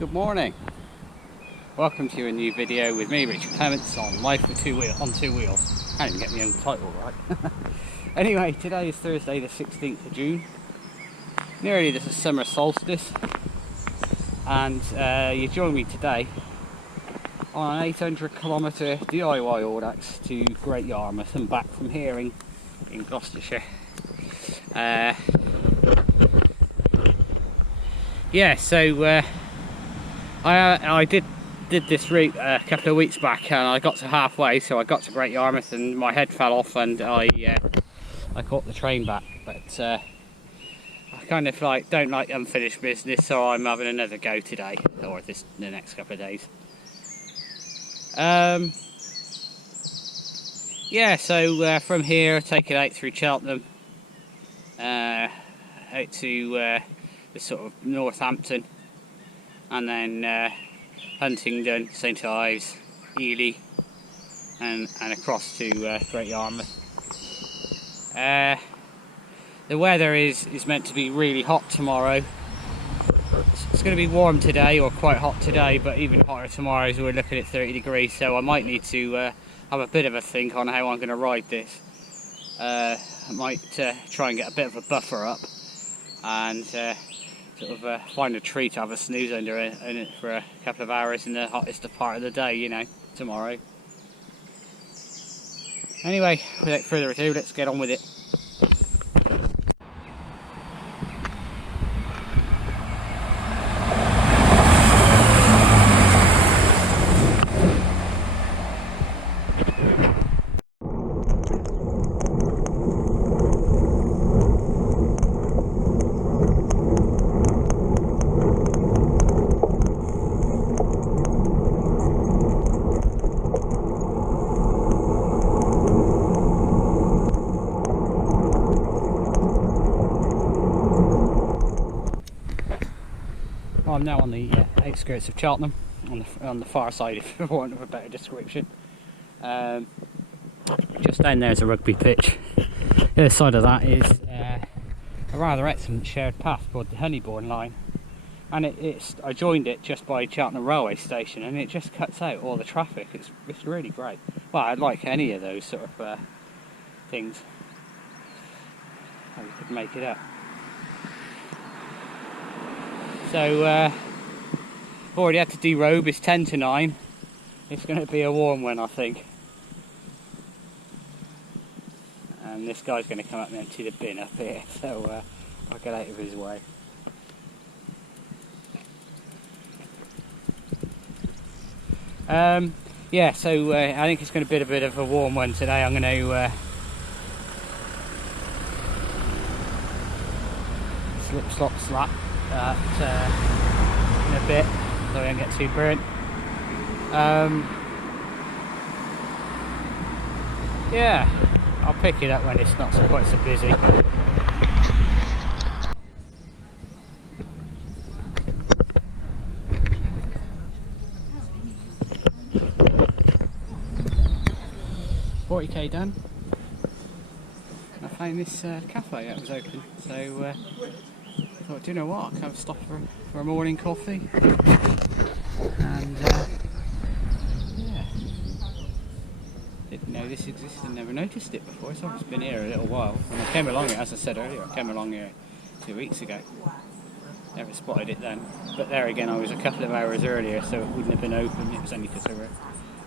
Good morning. Welcome to a new video with me, Richard Clements, on Life with on two wheels. I didn't get my own title right. Anyway, today is Thursday the 16th of June. Nearly this is summer solstice, and you join me today on an 800-kilometre DIY Audax to Great Yarmouth and back from here in Gloucestershire. Yeah, so I did this route a couple of weeks back, and I got to halfway, so I got to Great Yarmouth and my head fell off, and I caught the train back. But I kind of don't like unfinished business, so I'm having another go today, or the next couple of days. Yeah, so from here, take it out through Cheltenham, out to the sort of Northampton, and then Huntingdon, St Ives, Ely, and across to Great Yarmouth. The weather is meant to be really hot tomorrow. It's going to be warm today, or quite hot today, but even hotter tomorrow as we're looking at 30 degrees, so I might need to have a bit of a think on how I'm going to ride this. I might try and get a bit of a buffer up and sort of find a tree to have a snooze under in it for a couple of hours in the hottest part of the day, you know, tomorrow. Anyway, without further ado, let's get on with it. I'm now on the outskirts of Cheltenham, on the far side, if you want a better description. Just down there is a rugby pitch. The other side of that is a rather excellent shared path called the Honeybourne line, and I joined it just by Cheltenham railway station, and it just cuts out all the traffic. It's really great. Well, I'd like any of those sort of things. How you could make it up. So, already had to derobe. It's 10 to 9. It's going to be a warm one, I think. And this guy's going to come up and empty the bin up here, so I'll get out of his way. Yeah, so I think it's going to be a bit of a warm one today. I'm going to slip, slop, slap in a bit, so I don't get too burnt. Yeah, I'll pick it up when it's not quite so busy. $40k done. I found this cafe that was open, so I thought, do you know what, I'll come stop for a morning coffee, and yeah, didn't know this existed, never noticed it before, so I've just been here a little while, and I came along here, as I said earlier, I came along here 2 weeks ago, never spotted it then, but there again I was a couple of hours earlier, so it wouldn't have been open. It was only because there were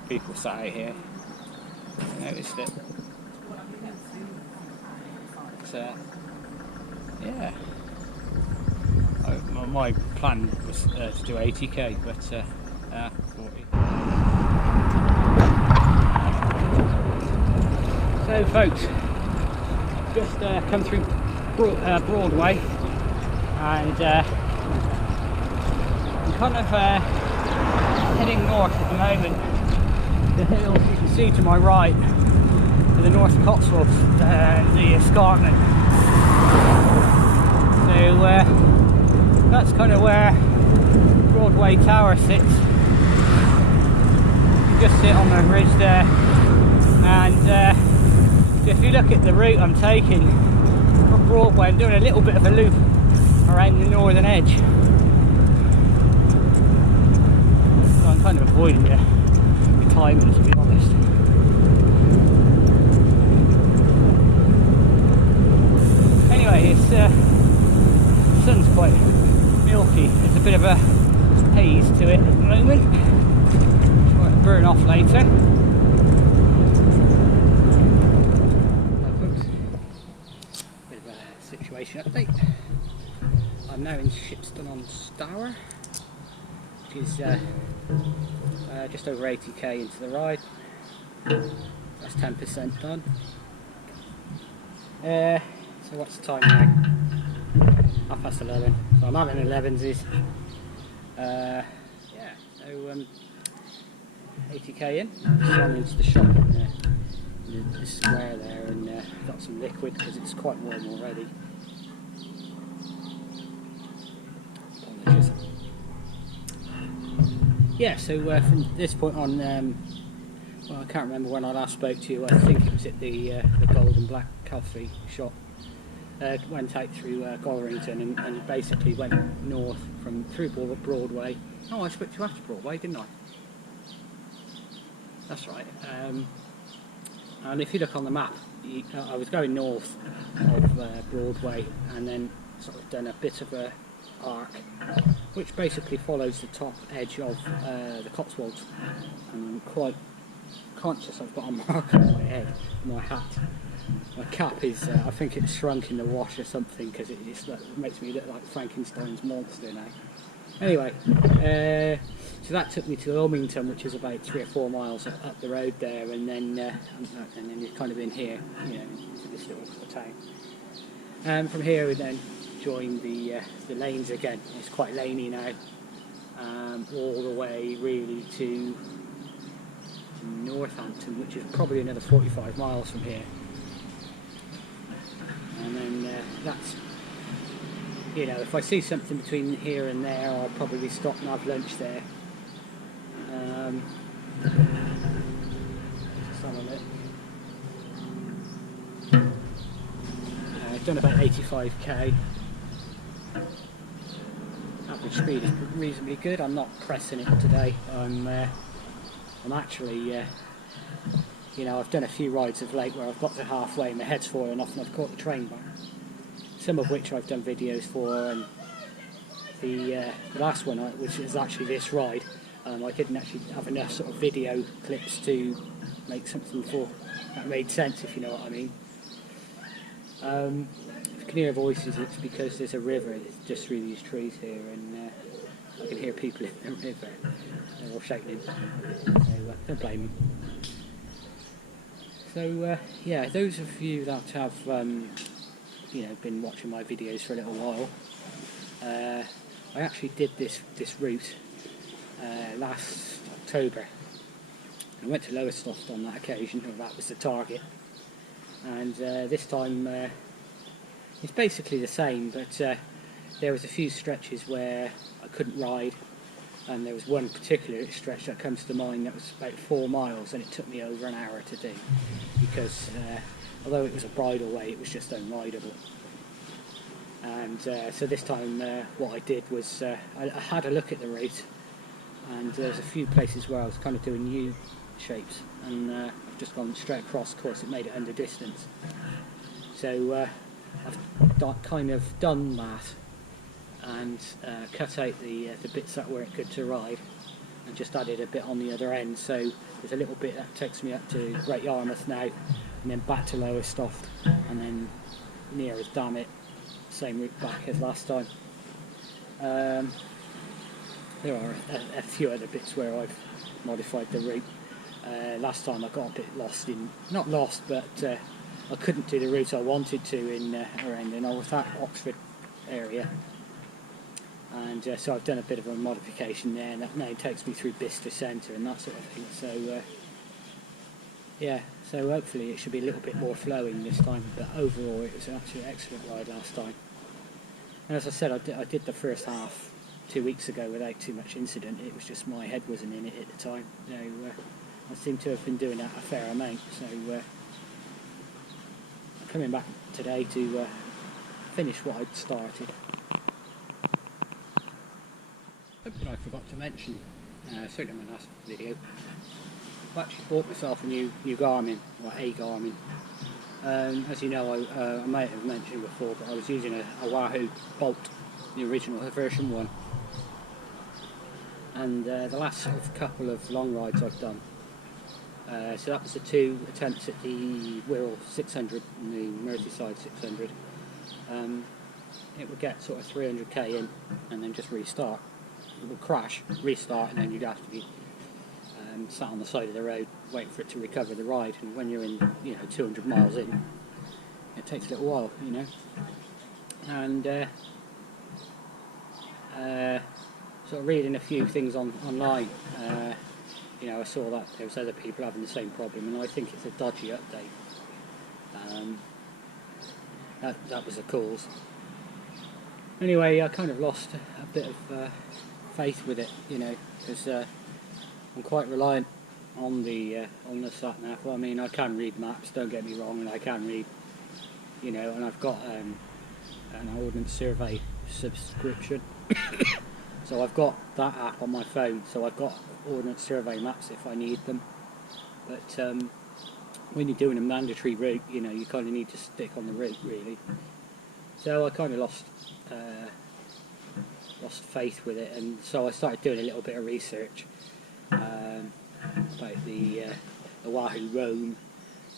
people sat out here. I noticed it. But, yeah. My plan was to do 80k, but 40. So folks, just come through Broadway, and I'm kind of heading north at the moment. The hills you can see to my right are the North Cotswolds, the escarpment. So that's kind of where Broadway Tower sits. You just sit on the ridge there, and if you look at the route I'm taking from Broadway, I'm doing a little bit of a loop around the northern edge. avoiding the timing, to be honest. Anyway, it's the sun's quite milky. There's a bit of a haze to it at the moment. Might burn off later. Bit of a situation update. I'm now in Shipston on Stour, which is just over 80k into the ride. That's 10% done. So what's the time now? 11:30. So I'm having 11s. Yeah, so 80k in. Just gone into the shop in the square there and got some liquid because it's quite warm already. Apologies. Yeah, so from this point on, well, I can't remember when I last spoke to you. I think it was at the Gold and Black coffee shop. Went out through Gollerington and basically went north through Broadway. Oh, I spoke to you after Broadway, didn't I? That's right. And if you look on the map, I was going north of Broadway and then sort of done a bit of a arc, which basically follows the top edge of the Cotswolds. And I'm quite conscious I've got a mark on my head, my hat. My cap is, I think it's shrunk in the wash or something because it just makes me look like Frankenstein's monster now. Anyway, so that took me to Ilmington, which is about 3 or 4 miles up the road there, and then you're kind of in here, you know, into this little town. And from here we then join the lanes again. It's quite laney now, all the way really to Northampton, which is probably another 45 miles from here. And then that's, you know, if I see something between here and there, I'll probably stop and have lunch there. Just on a look. I've done about 85k. Average speed is reasonably good. I'm not pressing it today. I'm actually, you know, I've done a few rides of late where I've got to halfway and my head's fallen off and I've caught the train back. Some of which I've done videos for, and the last one, which is actually this ride, I didn't actually have enough sort of video clips to make something for that made sense, if you know what I mean. If you can hear voices, it's because there's a river just through these trees here, and I can hear people in the river. They're all shouting, so don't blame them. So yeah, those of you that have you know, been watching my videos for a little while, I actually did this route last October. I went to Lowestoft on that occasion, or that was the target, and this time it's basically the same, but there was a few stretches where I couldn't ride, and there was one particular stretch that comes to mind that was about 4 miles, and it took me over an hour to do, because although it was a bridle way, it was just unrideable. And so this time what I did was I had a look at the route, and there's a few places where I was kind of doing U shapes, and I've just gone straight across. Of course, it made it under distance, so I've kind of done that and cut out the bits that weren't good to ride and just added a bit on the other end. So there's a little bit that takes me up to Great Yarmouth now, and then back to Lowestoft, and then near as damn it, same route back as last time. There are a few other bits where I've modified the route. Last time I got a bit lost not lost, but I couldn't do the route I wanted to around the Audax Oxford area, and so I've done a bit of a modification there, and that now takes me through Bicester Centre and that sort of thing. So yeah, so hopefully it should be a little bit more flowing this time, but overall it was an absolutely excellent ride last time. And as I said, I did the first half 2 weeks ago without too much incident. It was just my head wasn't in it at the time. So I seem to have been doing that a fair amount. So I'm coming back today to finish what I'd started. Something I forgot to mention certainly in my last video. I've actually bought myself a new Garmin, or a Garmin. As you know, I might have mentioned before, but I was using a Wahoo Bolt, the original version 1. And the last sort of couple of long rides I've done, so that was the 2 attempts at the Wirral 600 and the Merseyside 600. It would get sort of 300k in and then just restart. It would crash, restart, and then you'd have to be sat on the side of the road waiting for it to recover the ride. And when you're in, 200 miles in, it takes a little while, And sort of reading a few things online, I saw that there was other people having the same problem, and I think it's a dodgy update. That was the cause. Anyway, I kind of lost a bit of faith with it, because I'm quite reliant on the sat nav. Well, I mean, I can read maps, don't get me wrong, and I can read, and I've got an Ordnance Survey subscription. So I've got that app on my phone, so I've got Ordnance Survey maps if I need them. But when you're doing a mandatory route, you kind of need to stick on the route, really. So I kind of lost faith with it, and so I started doing a little bit of research about the Wahoo Roam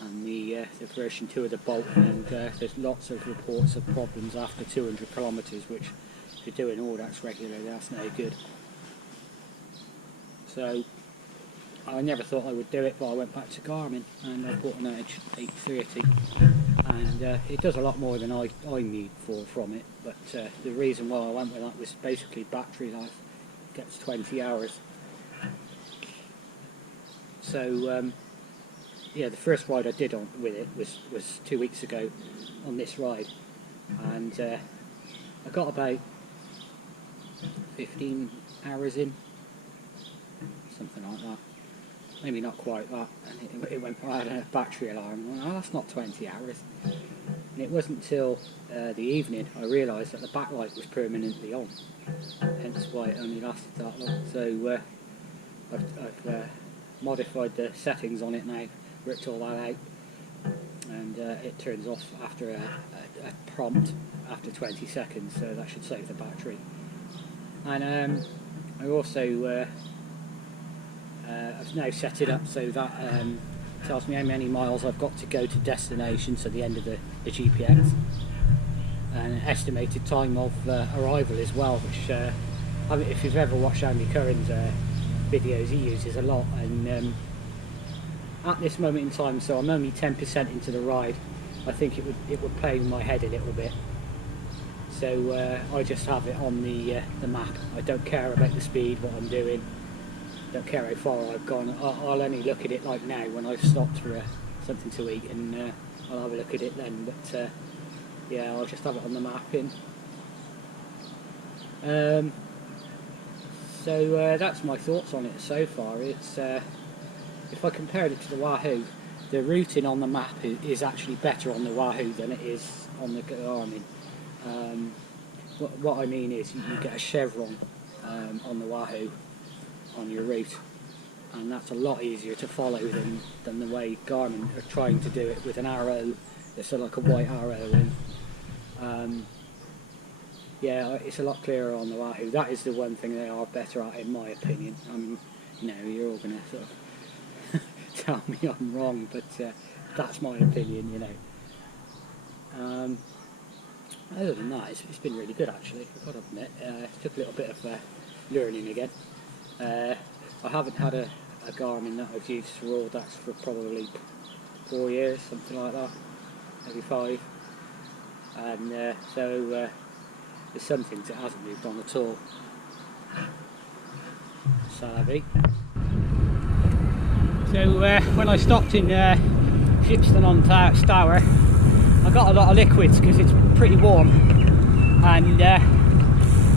and the version 2 of the Bolt, and there's lots of reports of problems after 200 kilometres, which if you're doing Audax regularly, that's no good. So I never thought I would do it, but I went back to Garmin and I bought an Edge 830, and it does a lot more than I need from it, but the reason why I went with that was basically battery life. It gets 20 hours. So yeah, the first ride I did with it was 2 weeks ago on this ride, and I got about 15 hours in, something like that. Maybe not quite that, and it went, I had a battery alarm. Oh, that's not 20 hours. And it wasn't until the evening I realised that the backlight was permanently on, hence why it only lasted that long. So I've modified the settings on it now, worked all that out, and it turns off after a prompt after 20 seconds, so that should save the battery. And I also I've now set it up so that tells me how many miles I've got to go to destination, so the end of the GPX, and an estimated time of arrival as well, which I mean, if you've ever watched Andy Curran's videos, he uses a lot. And at this moment in time, so I'm only 10% into the ride, I think it would play in my head a little bit. So I just have it on the map. I don't care about the speed, what I'm doing. Don't care how far I've gone. I'll only look at it like now when I've stopped for something to eat, and I'll have a look at it then. But yeah, I'll just have it on the map in. So that's my thoughts on it so far. It's if I compared it to the Wahoo, the routing on the map is actually better on the Wahoo than it is on the Garmin. What I mean is you get a chevron on the Wahoo on your route, and that's a lot easier to follow than the way Garmin are trying to do it with an arrow. It's like a white arrow, and yeah, it's a lot clearer on the Wahoo. That is the one thing they are better at, in my opinion. You're all going to sort of tell me I'm wrong, but that's my opinion, Other than that, it's been really good actually, I've got to admit. It took a little bit of learning again. I haven't had a Garmin that I've used for Audax for probably 4 years, something like that, maybe 5. And so there's some things that hasn't moved on at all. Savvy. So when I stopped in Shipston on Stour, I got a lot of liquids because it's pretty warm, and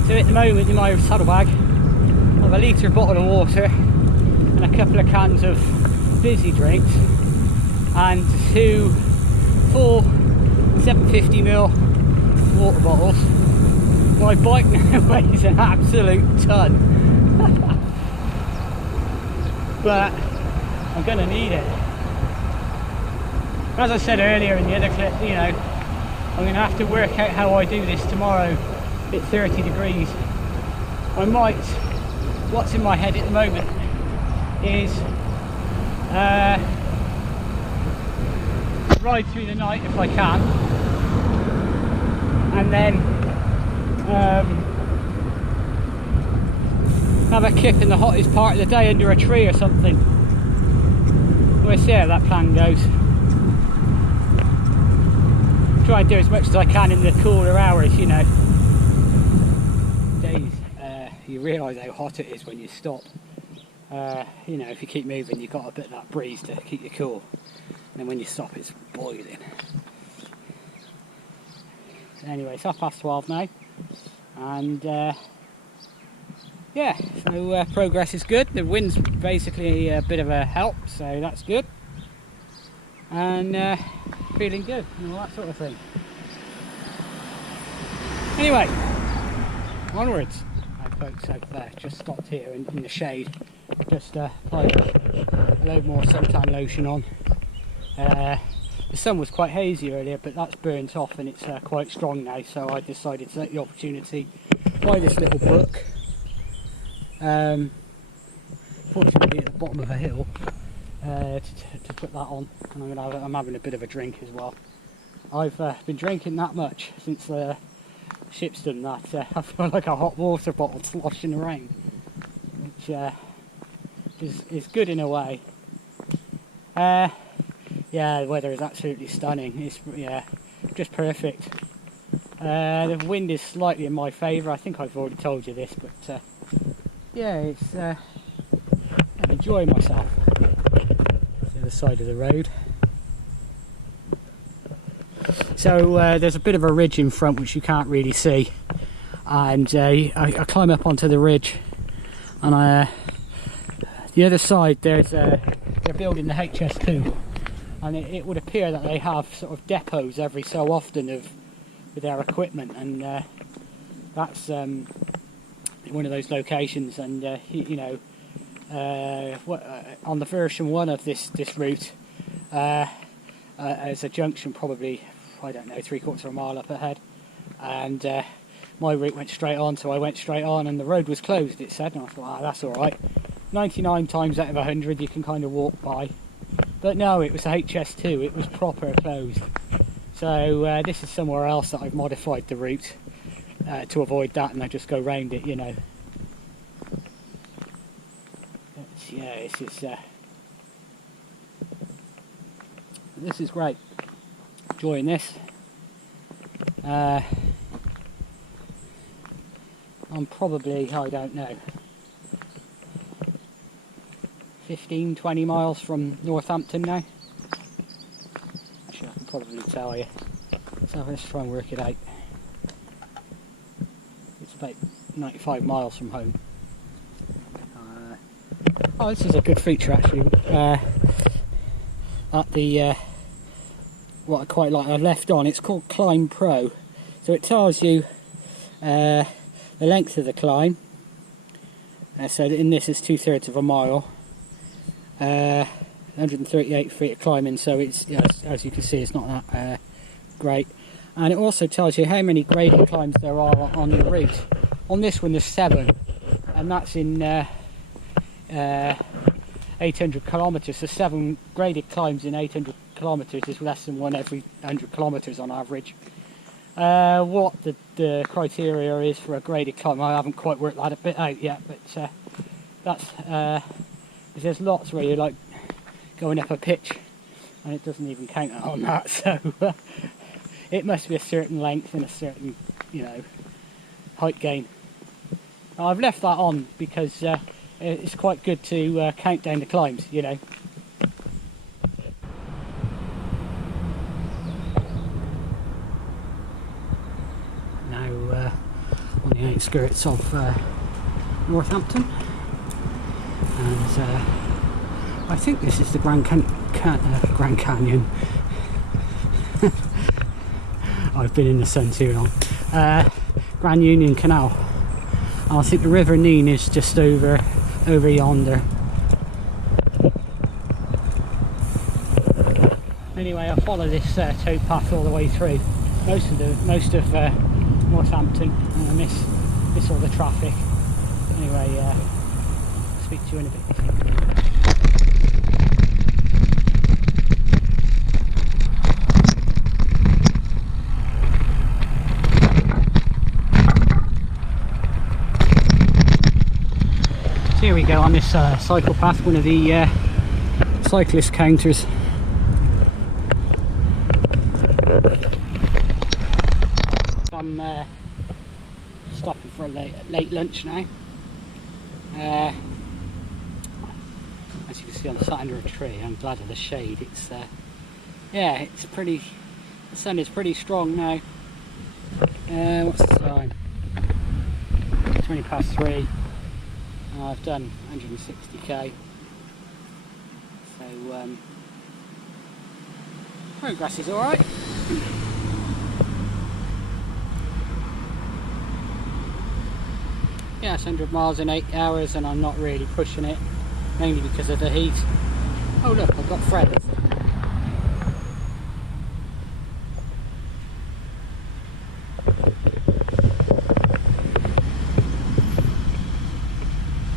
so at the moment in my saddlebag I have a litre bottle of water and a couple of cans of fizzy drinks and 2 full 750ml water bottles. My bike now weighs an absolute ton. but I'm gonna need it. As I said earlier in the other clip, you know, I'm gonna have to work out how I do this tomorrow at 30 degrees. I might, what's in my head at the moment is ride through the night if I can, and then have a kip in the hottest part of the day under a tree or something. We'll see how that plan goes. Try and do as much as I can in the cooler hours, you know. Days, you realise how hot it is when you stop. You know, if you keep moving, you've got a bit of that breeze to keep you cool. And then when you stop, it's boiling. Anyway, it's 12:30 now. And yeah, so progress is good. The wind's basically a bit of a help, so that's good. And feeling good and all that sort of thing. Anyway, onwards. My folks out there just stopped here in the shade. Just applied a load more suntan lotion on. The sun was quite hazy earlier, but that's burnt off and it's quite strong now, so I decided to take the opportunity to buy this little book. Fortunately at the bottom of a hill, to put that on, and I'm having a bit of a drink as well. I've been drinking that much since the ship's done that. I feel like a hot water bottle sloshing around, which is good in a way. Yeah, the weather is absolutely stunning. It's just perfect. The wind is slightly in my favour. I think I've already told you this, but yeah, it's I'm enjoying myself. To the side of the road. So there's a bit of a ridge in front which you can't really see, and I climb up onto the ridge, and the other side they're building the HS2, and it would appear that they have sort of depots every so often with their equipment, and that's one of those locations. And you know, on the version 1 of this route, as a junction probably, I don't know, 3/4 of a mile up ahead, and my route went straight on, so I went straight on and the road was closed, it said, and I thought, that's alright. 99 times out of 100 you can kind of walk by, but no, it was a HS2, it was proper closed. So this is somewhere else that I've modified the route to avoid that, and I just go round it, you know. But, yeah, this is great. Enjoying this. I'm probably, I don't know, 15-20 miles from Northampton now. Actually, I can probably tell you. So let's try and work it out. It's about 95 miles from home. Oh, this is a good feature actually. At the what I quite like, I left on, it's called Climb Pro, so it tells you the length of the climb. So in this is 2/3 of a mile, 138 feet of climbing, so it's, you know, as you can see, it's not that great. And it also tells you how many graded climbs there are on your route. On this one there's 7, and that's in 800 kilometres, so 7 graded climbs in 800 kilometres is less than 1 every 100 kilometres on average. What the criteria is for a graded climb, I haven't quite worked that a bit out yet, but that's there's lots where you're like going up a pitch and it doesn't even count on that, so it must be a certain length and a certain, you know, height gain. Now, I've left that on because it's quite good to count down the climbs, you know. Now on the outskirts of Northampton, and I think this is the Grand Canyon. I've been in the sun too long. Grand Union Canal. I think the River Nene is just over yonder. Anyway, I follow this towpath all the way through most of Northampton, and I miss all the traffic. Anyway, I'll speak to you in a bit. So here we go on this cycle path, one of the cyclist counters. I'm stopping for a late lunch now. As you can see, I'm sat under a tree. I'm glad of the shade. It's yeah, it's pretty. The sun is pretty strong now. What's the time? 20 past 3. I've done 160k. So progress is all right. Yeah, it's 100 miles in 8 hours, and I'm not really pushing it, mainly because of the heat. Oh look, I've got friends.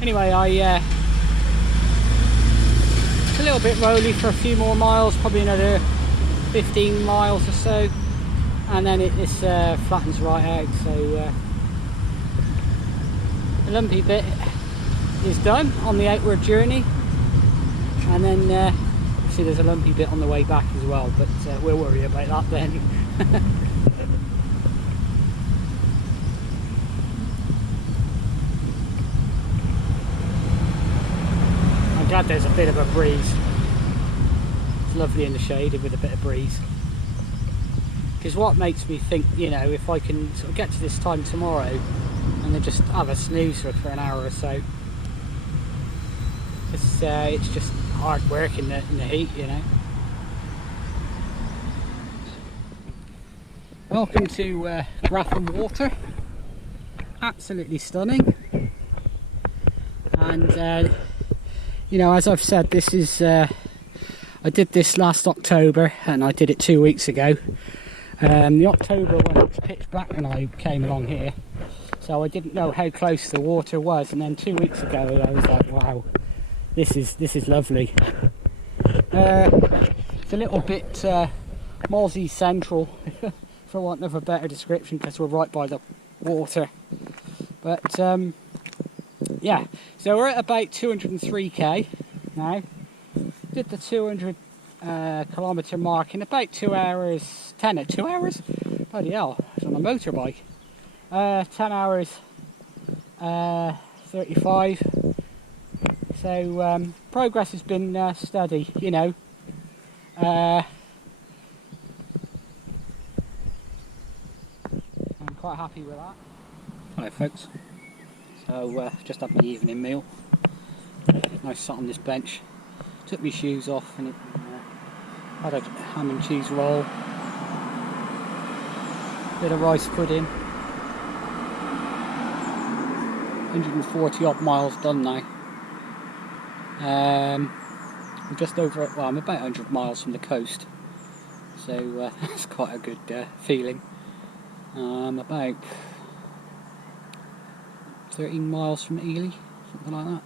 Anyway, it's a little bit rolly for a few more miles, probably another 15 miles or so, and then it flattens right out. So the lumpy bit is done on the outward journey, and then see there's a lumpy bit on the way back as well, but we'll worry about that then. I'm glad there's a bit of a breeze. It's lovely in the shade with a bit of breeze. Because what makes me think, you know, if I can sort of get to this time tomorrow and then just have a snooze for an hour or so, it's just hard work in the heat, you know. Welcome to Grafham Water. Absolutely stunning. And you know, as I've said, this is I did this last October, and I did it 2 weeks ago. The October when it was pitch black when I came along here, so I didn't know how close the water was, and then 2 weeks ago I was like, wow, this is lovely. It's a little bit Mozzie central for want of a better description, because we're right by the water. But yeah, so we're at about 203k now. Did the 200 kilometre mark in about 2 hours 10. 2 hours? Bloody hell, it's on a motorbike. 10 hours 35. So progress has been steady, you know. I'm quite happy with that. Hello folks. So just had my evening meal. Nice sat on this bench. Took my shoes off, and it had a ham and cheese roll, bit of rice pudding. 140 odd miles done now. I'm just over, well, I'm about 100 miles from the coast, so that's quite a good feeling. About 13 miles from Ely, something like that.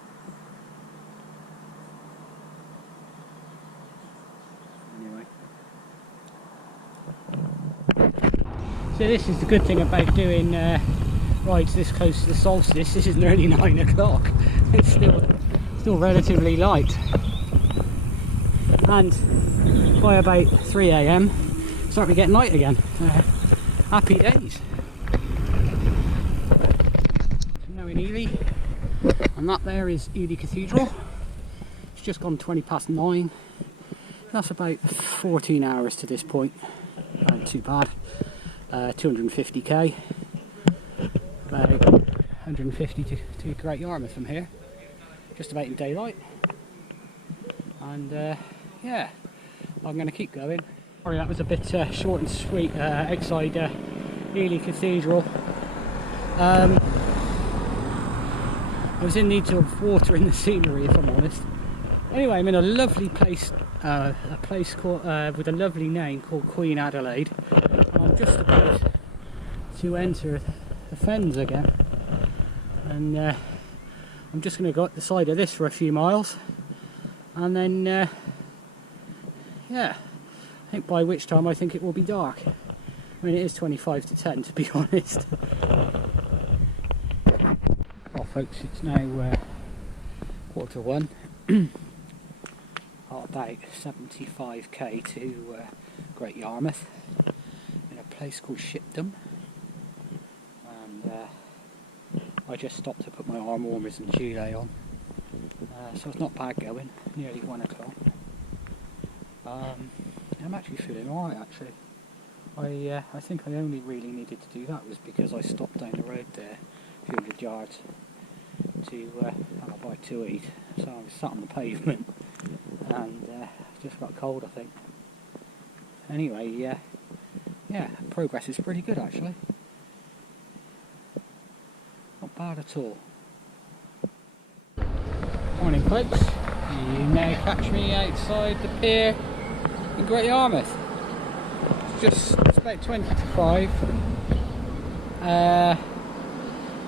So this is the good thing about doing rides this close to the solstice. This is nearly 9 o'clock. It's still relatively light, and by about 3 AM it's starting to get light again. Happy days. So now in Ely, and that there is Ely Cathedral. It's just gone 20 past 9. That's about 14 hours to this point. Not too bad. 250k, about 150 to Great Yarmouth from here, just about in daylight. And yeah, I'm going to keep going. Sorry, that was a bit short and sweet outside Ely Cathedral. I was in need of water in the scenery, if I'm honest. Anyway, I'm in a lovely place, a place called, with a lovely name called Queen Adelaide. I'm just about to enter the fens again, and I'm just going to go up the side of this for a few miles, and then yeah, I think by which time I think it will be dark. I mean, it is 25 to 10 to be honest. Well folks, it's now 1:15. About 75k to Great Yarmouth in a place called Shipdham, and I just stopped to put my arm warmers and gilet on, so it's not bad going. Nearly 1 o'clock. I'm actually feeling alright actually. I think I only really needed to do that was because I stopped down the road there a few hundred yards to have a bite to eat, so I was sat on the pavement and just got cold I think. Anyway, yeah, progress is pretty good actually. Not bad at all. Morning folks, you may catch me outside the pier in Great Yarmouth. It's about 20 to 5.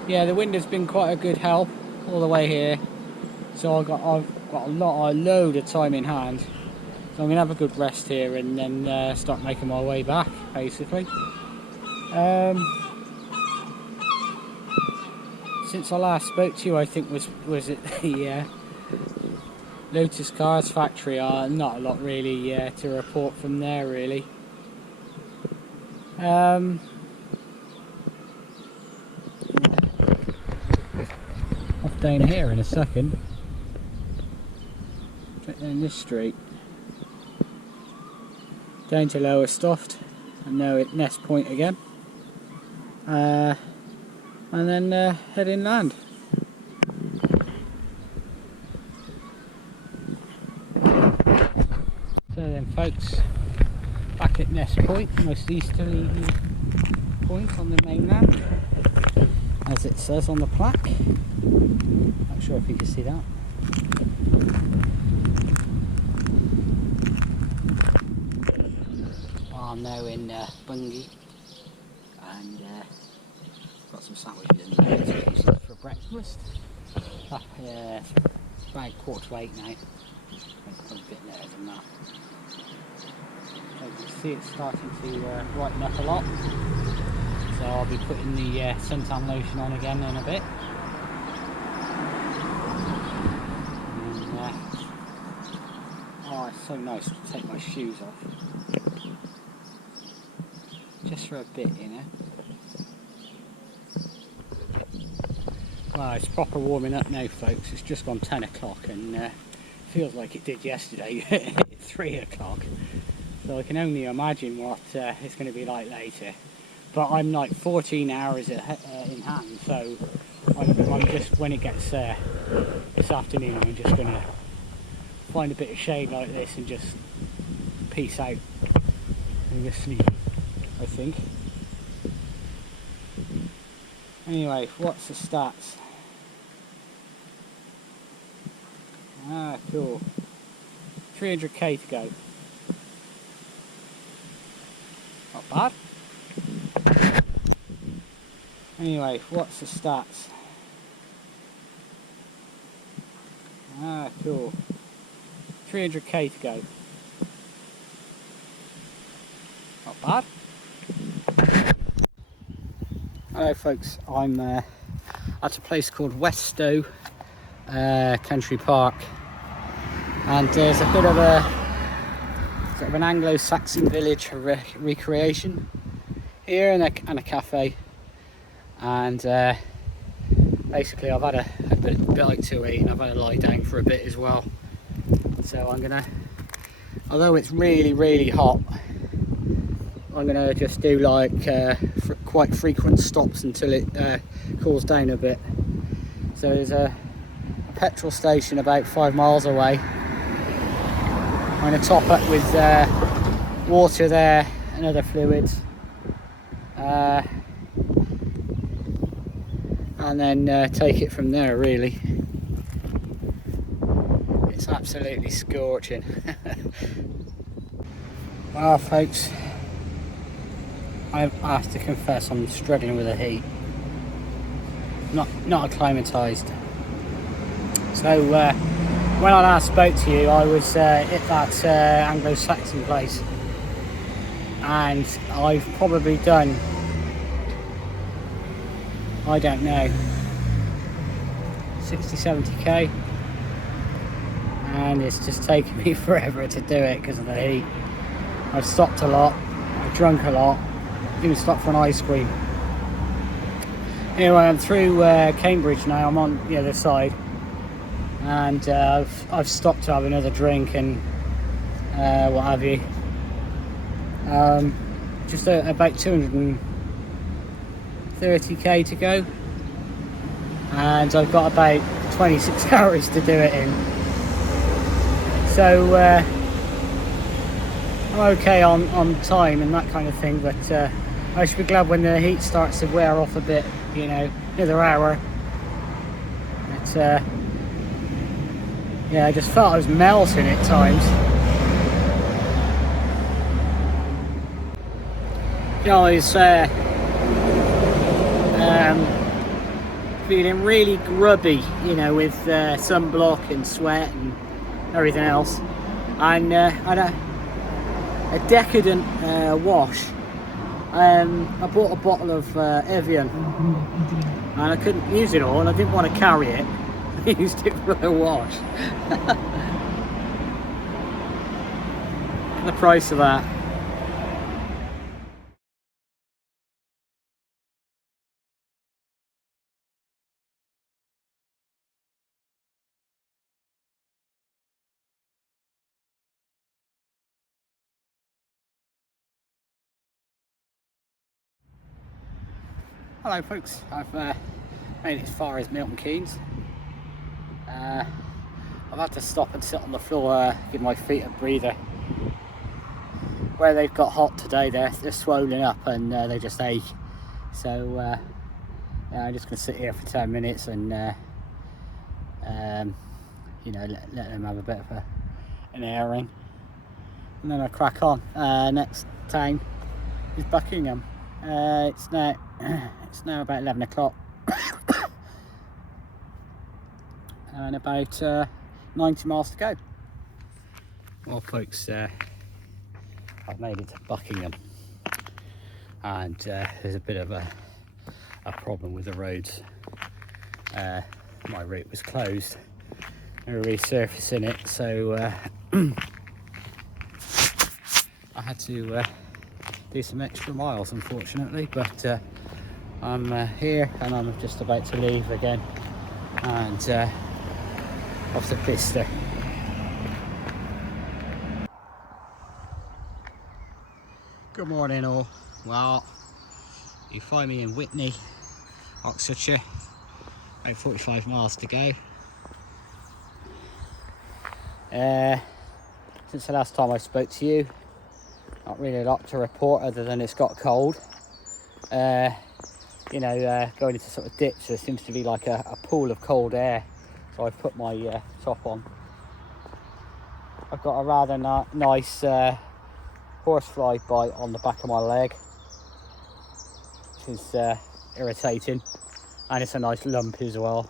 Yeah, the wind has been quite a good help all the way here, so I've got a load of time in hand, so I'm gonna have a good rest here and then start making my way back basically. Since I last spoke to you, I think was it the Lotus Cars factory? Not a lot really to report from there really. Off down here in a second, straight down this street, down to Lowestoft, and now at Nest Point again, and then head inland. So then folks, back at Nest Point, most easterly point on the mainland, as it says on the plaque. Not sure if you can see that. I'm now in Bungie, and got some sandwiches in there for breakfast. Yeah, it's about 7:45 now. A bit later than that. As you can see, it's starting to brighten up a lot, so I'll be putting the suntan lotion on again in a bit. And, oh, it's so nice to take my shoes off, just for a bit, you know. Well, it's proper warming up now folks. It's just gone 10 o'clock and feels like it did yesterday at 3 o'clock. So I can only imagine what it's going to be like later. But I'm like 14 hours in hand, so I'm just, when it gets this afternoon, I'm just going to find a bit of shade like this and just peace out and just sleep, I think. Anyway, what's the stats? Ah, cool. 300k to go. Not bad. Anyway, what's the stats? Ah, cool. 300k to go. Not bad. Hello folks, I'm at a place called Weststow Country Park, and there's a bit of a sort of an Anglo-Saxon village recreation here, and a cafe, and basically I've had a bite to eat and I've had a lie down for a bit as well, so I'm gonna, although it's really hot, I'm gonna just do like quite frequent stops until it cools down a bit. So there's a petrol station about 5 miles away. I'm going to top up with water there and other fluids, and then take it from there really. It's absolutely scorching. Well folks, I have to confess I'm struggling with the heat. Not acclimatised. So when I last spoke to you, I was at that Anglo-Saxon place, and I've probably done, I don't know, 60-70k, and it's just taken me forever to do it because of the heat. I've stopped a lot, I've drunk a lot, even stopped for an ice cream. Anyway, I'm through Cambridge now. I'm on the other side, and I've stopped to have another drink and what have you. Just about 230k to go, and I've got about 26 hours to do it in. So I'm okay on time and that kind of thing, but I should be glad when the heat starts to wear off a bit, another hour. But yeah, I just felt I was melting at times. I was feeling really grubby, with sunblock and sweat and everything else. And I had a decadent wash. I bought a bottle of Evian, and I couldn't use it all, and I didn't want to carry it. I used it for the wash. The price of that. Hello folks, I've made it as far as Milton Keynes. I've had to stop and sit on the floor, give my feet a breather. Where they've got hot today, they're swollen up and they just ache. So yeah, I'm just going to sit here for 10 minutes and let them have a bit of an airing, and then I'll crack on. Next town is Buckingham. It's now about 11 o'clock and about 90 miles to go. Well folks, I've made it to Buckingham, and there's a bit of a problem with the roads. My route was closed. They're resurfacing it, so I had to do some extra miles, unfortunately, but I'm here and I'm just about to leave again and off to Bicester. Good morning all. Well, you find me in Witney, Oxfordshire, about 45 miles to go. Since the last time I spoke to you, not really a lot to report other than it's got cold. Going into sort of dips, there seems to be like a pool of cold air, so I've put my top on. I've got a rather nice horsefly bite on the back of my leg, which is irritating, and it's a nice lump as well.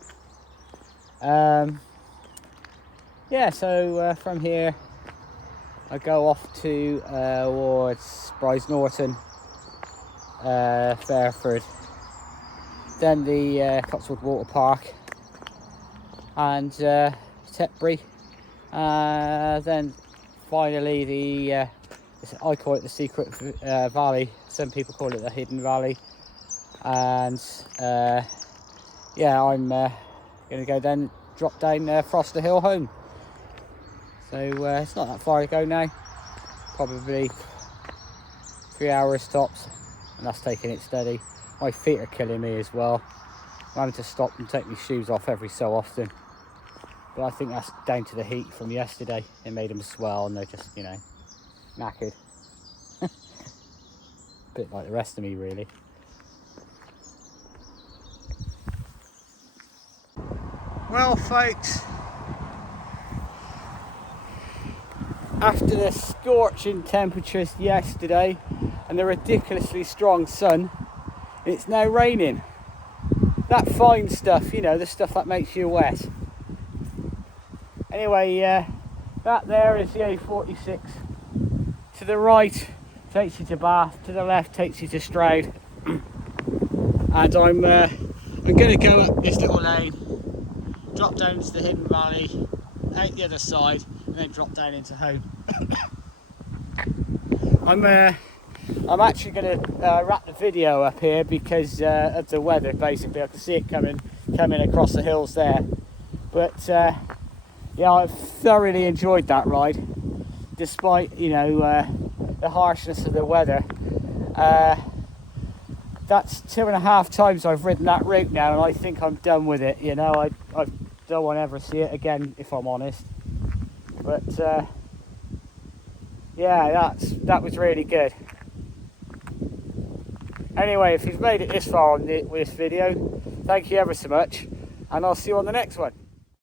Yeah, so from here I go off to towards Bryce Norton, Fairford, then the Cotswold Water Park, and Tetbury, then finally the I call it the Secret Valley. Some people call it the Hidden Valley, and yeah, I'm going to go then drop down Froster Hill home. So it's not that far to go now, probably 3 hours tops, and that's taking it steady. My feet are killing me as well. I'm having to stop and take my shoes off every so often, but I think that's down to the heat from yesterday. It made them swell and they're just, knackered. A bit like the rest of me really. Well folks, after the scorching temperatures yesterday and the ridiculously strong sun, it's now raining. That fine stuff, you know, the stuff that makes you wet. Anyway, that there is the A46. To the right takes you to Bath, to the left takes you to Stroud. And I'm going to go up this little lane, drop down to the Hidden Valley, out the other side, and then drop down into home. I'm actually going to wrap the video up here because of the weather. Basically, I can see it coming across the hills there. But yeah, I've thoroughly enjoyed that ride, despite, you know, the harshness of the weather. That's 2.5 times I've ridden that route now, and I think I'm done with it. You know, I don't want to ever see it again, if I'm honest. But yeah, that was really good. Anyway, if you've made it this far on this video, thank you ever so much, and I'll see you on the next one.